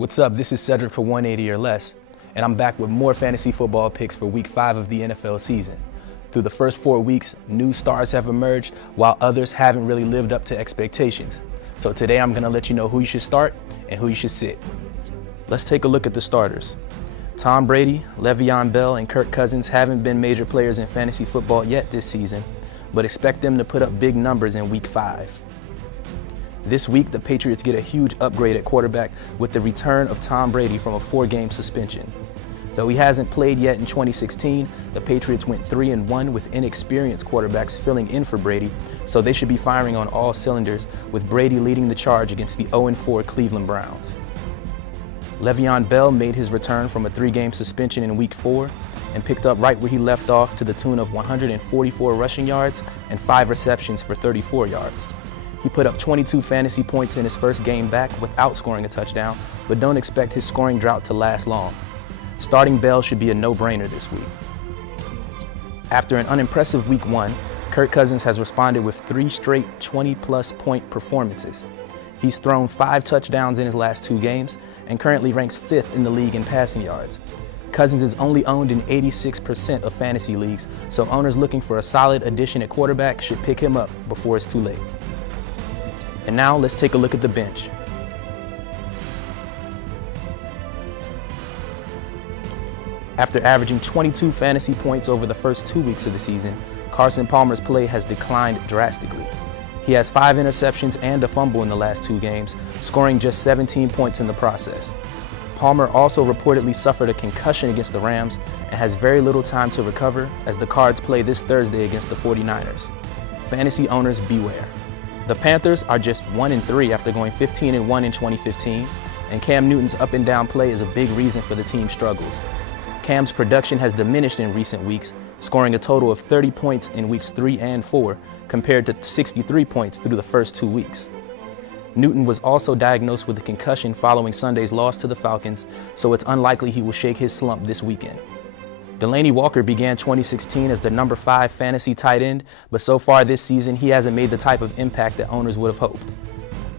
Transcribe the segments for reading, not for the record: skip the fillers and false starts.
What's up? This is Cedric for 180 or Less, and I'm back with more fantasy football picks for Week 5 of the NFL season. Through the first 4 weeks, new stars have emerged, while others haven't really lived up to expectations. So today I'm going to let you know who you should start and who you should sit. Let's take a look at the starters. Tom Brady, Le'Veon Bell, and Kirk Cousins haven't been major players in fantasy football yet this season, but expect them to put up big numbers in Week 5. This week, the Patriots get a huge upgrade at quarterback with the return of Tom Brady from a 4-game suspension. Though he hasn't played yet in 2016, the Patriots went 3-1 with inexperienced quarterbacks filling in for Brady, so they should be firing on all cylinders, with Brady leading the charge against the 0-4 Cleveland Browns. Le'Veon Bell made his return from a 3-game suspension in Week 4 and picked up right where he left off to the tune of 144 rushing yards and 5 receptions for 34 yards. He put up 22 fantasy points in his first game back without scoring a touchdown, but don't expect his scoring drought to last long. Starting Bell should be a no-brainer this week. After an unimpressive Week 1, Kirk Cousins has responded with 3 straight 20-plus point performances. He's thrown 5 touchdowns in his last 2 games and currently ranks 5th in the league in passing yards. Cousins is only owned in 86% of fantasy leagues, so owners looking for a solid addition at quarterback should pick him up before it's too late. And now let's take a look at the bench. After averaging 22 fantasy points over the first 2 weeks of the season, Carson Palmer's play has declined drastically. He has 5 interceptions and a fumble in the last 2 games, scoring just 17 points in the process. Palmer also reportedly suffered a concussion against the Rams and has very little time to recover as the Cards play this Thursday against the 49ers. Fantasy owners beware. The Panthers are just 1-3 after going 15-1 in 2015, and Cam Newton's up-and-down play is a big reason for the team's struggles. Cam's production has diminished in recent weeks, scoring a total of 30 points in weeks 3 and 4, compared to 63 points through the first 2 weeks. Newton was also diagnosed with a concussion following Sunday's loss to the Falcons, so it's unlikely he will shake his slump this weekend. Delanie Walker began 2016 as the number 5 fantasy tight end, but so far this season he hasn't made the type of impact that owners would have hoped.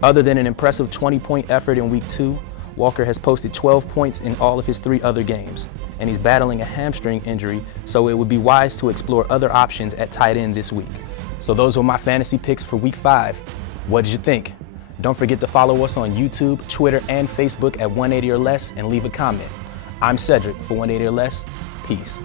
Other than an impressive 20-point effort in Week 2, Walker has posted 12 points in all of his 3 other games, and he's battling a hamstring injury, so it would be wise to explore other options at tight end this week. So those were my fantasy picks for Week 5. What did you think? Don't forget to follow us on YouTube, Twitter, and Facebook at 180 or Less and leave a comment. I'm Cedric for 180 or Less. Peace.